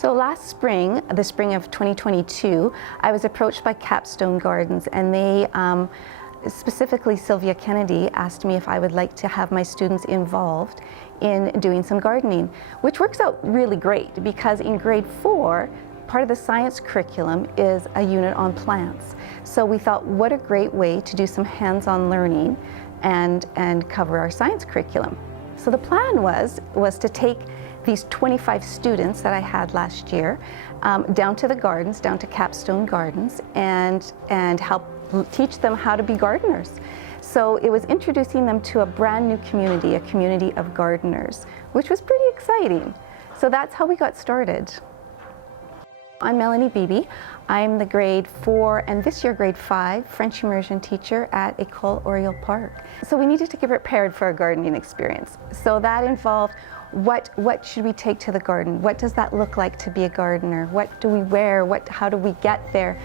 So last spring, the spring of 2022, I was approached by Capstone Gardens, and they, specifically Sylvia Kennedy, asked me if I would like to have my students involved in doing some gardening, which works out really great because in grade 4, part of the science curriculum is a unit on plants. So we thought, what a great way to do some hands-on learning and cover our science curriculum. So the plan was to take these 25 students that I had last year down to the gardens, down to Capstone Gardens, and help teach them how to be gardeners. So it was introducing them to a brand new community, a community of gardeners, which was pretty exciting. So that's how we got started. I'm Melanie Beebe. I'm the grade 4 and this year grade 5 French immersion teacher at École Oriole Park. So we needed to get prepared for a gardening experience. So that involved what should we take to the garden? What does that look like to be a gardener? What do we wear? How do we get there?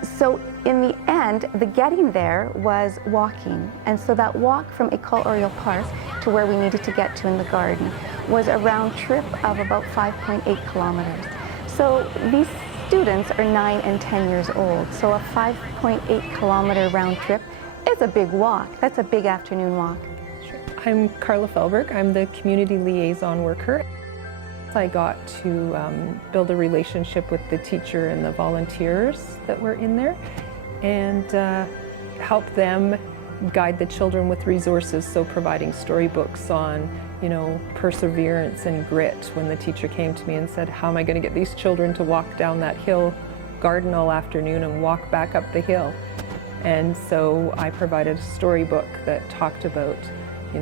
So in the end, the getting there was walking. And so that walk from École Oriole Park to where we needed to get to in the garden was a round trip of about 5.8 kilometers. So these students are 9 and 10 years old. So a 5.8 kilometer round trip is a big walk. That's a big afternoon walk. I'm Carla Felberg. I'm the community liaison worker. I got to build a relationship with the teacher and the volunteers that were in there and help them guide the children with resources, so providing storybooks on, perseverance and grit. When the teacher came to me and said, how am I going to get these children to walk down that hill garden all afternoon and walk back up the hill? And so I provided a storybook that talked about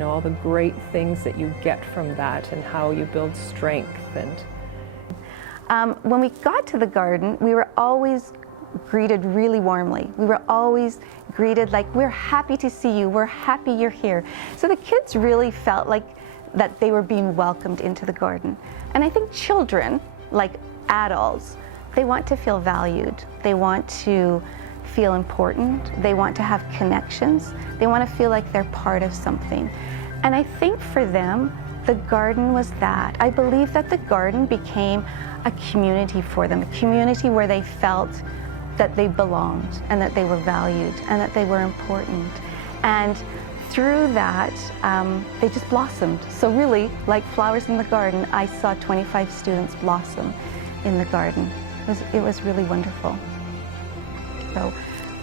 all the great things that you get from that and how you build strength. And when we got to the garden, we were always greeted really warmly. We were always greeted like, we're happy to see you, we're happy you're here. So the kids really felt like that they were being welcomed into the garden. And I think children, like adults, they want to feel valued. They want to feel important. They want to have connections. They want to feel like they're part of something. And I think for them, the garden was that. I believe that the garden became a community for them, a community where they felt that they belonged and that they were valued and that they were important. And through that, they just blossomed. So really, like flowers in the garden, I saw 25 students blossom in the garden. It was really wonderful. So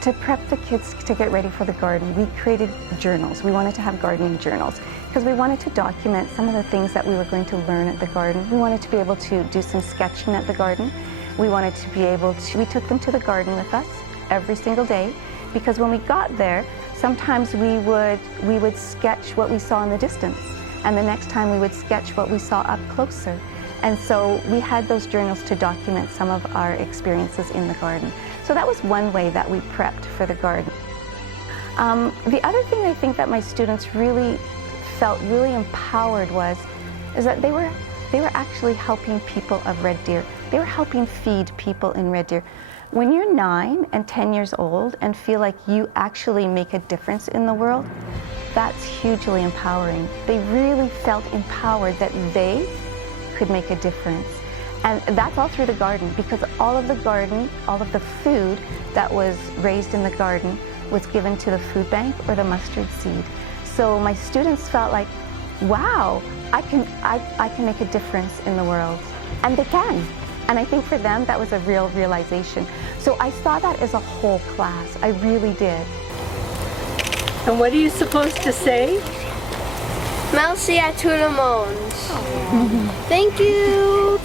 to prep the kids to get ready for the garden, we created journals. We wanted to have gardening journals because we wanted to document some of the things that we were going to learn at the garden. We wanted to be able to do some sketching at the garden. We wanted to be able to, we took them to the garden with us every single day because when we got there, sometimes we would sketch what we saw in the distance, and the next time we would sketch what we saw up closer. And so we had those journals to document some of our experiences in the garden. So that was one way that we prepped for the garden. The other thing I think that my students really felt really empowered is that they were actually helping people of Red Deer. They were helping feed people in Red Deer. When you're 9 and 10 years old and feel like you actually make a difference in the world, that's hugely empowering. They really felt empowered that they could make a difference. And that's all through the garden, because all of the food that was raised in the garden was given to the food bank or the mustard seed. So my students felt like, wow, I can make a difference in the world. And they can. And I think for them, that was a real realization. So I saw that as a whole class. I really did. And what are you supposed to say? Merci à tout le monde. Thank you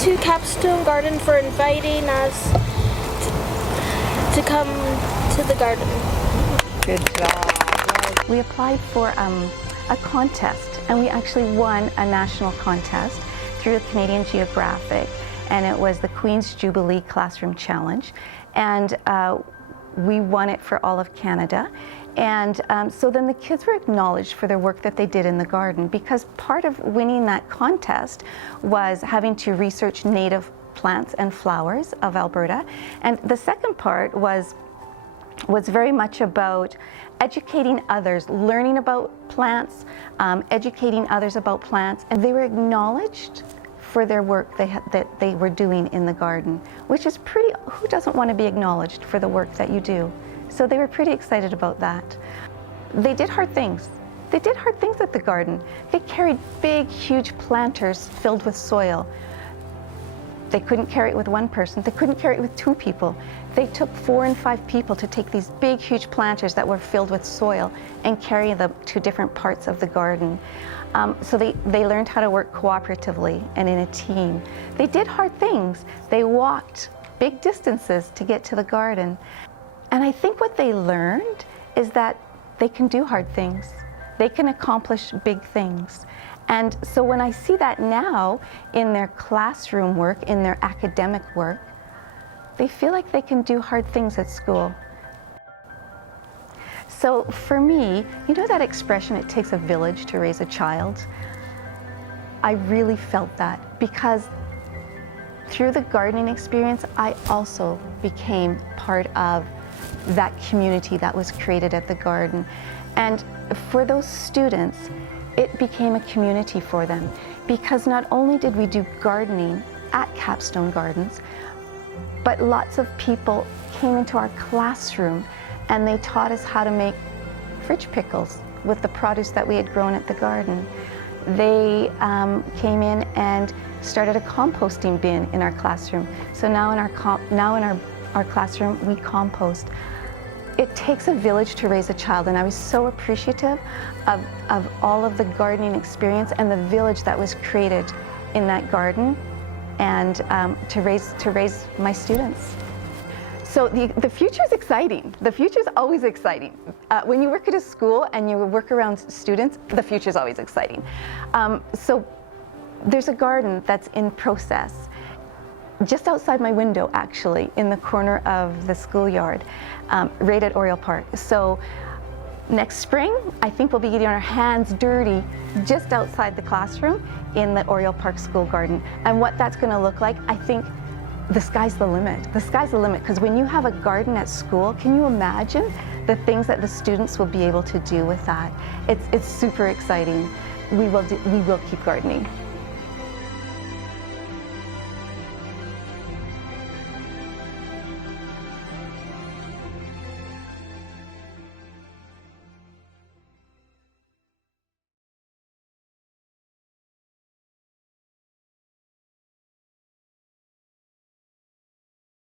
to Capstone Garden for inviting us to come to the garden. Good job. We applied for a contest, and we actually won a national contest through Canadian Geographic, and it was the Queen's Jubilee Classroom Challenge, and we won it for all of Canada. And so then the kids were acknowledged for their work that they did in the garden, because part of winning that contest was having to research native plants and flowers of Alberta. And the second part was very much about educating others, learning about plants, educating others about plants, and they were acknowledged for their work that they were doing in the garden, which is pretty, who doesn't want to be acknowledged for the work that you do? So they were pretty excited about that. They did hard things. They did hard things at the garden. They carried big, huge planters filled with soil. They couldn't carry it with one person. They couldn't carry it with two people. They took 4 and 5 people to take these big, huge planters that were filled with soil and carry them to different parts of the garden. So they learned how to work cooperatively and in a team. They did hard things. They walked big distances to get to the garden. And I think what they learned is that they can do hard things. They can accomplish big things. And so when I see that now in their classroom work, in their academic work, they feel like they can do hard things at school. So for me, you know that expression, it takes a village to raise a child? I really felt that because through the gardening experience, I also became part of that community that was created at the garden. And for those students, it became a community for them because not only did we do gardening at Capstone Gardens, but lots of people came into our classroom and they taught us how to make fridge pickles with the produce that we had grown at the garden. They came in and started a composting bin in our classroom. So now in our classroom, we compost. It takes a village to raise a child, and I was so appreciative of all of the gardening experience and the village that was created in that garden, and to raise my students. So the future is exciting. The future is always exciting. When you work at a school and you work around students, the future is always exciting. So there's a garden that's in process, just outside my window, actually, in the corner of the schoolyard, right at Oriole Park. So next spring, I think we'll be getting our hands dirty just outside the classroom in the Oriole Park School Garden. And what that's going to look like, I think the sky's the limit. The sky's the limit, because when you have a garden at school, can you imagine the things that the students will be able to do with that? It's super exciting. We will keep gardening.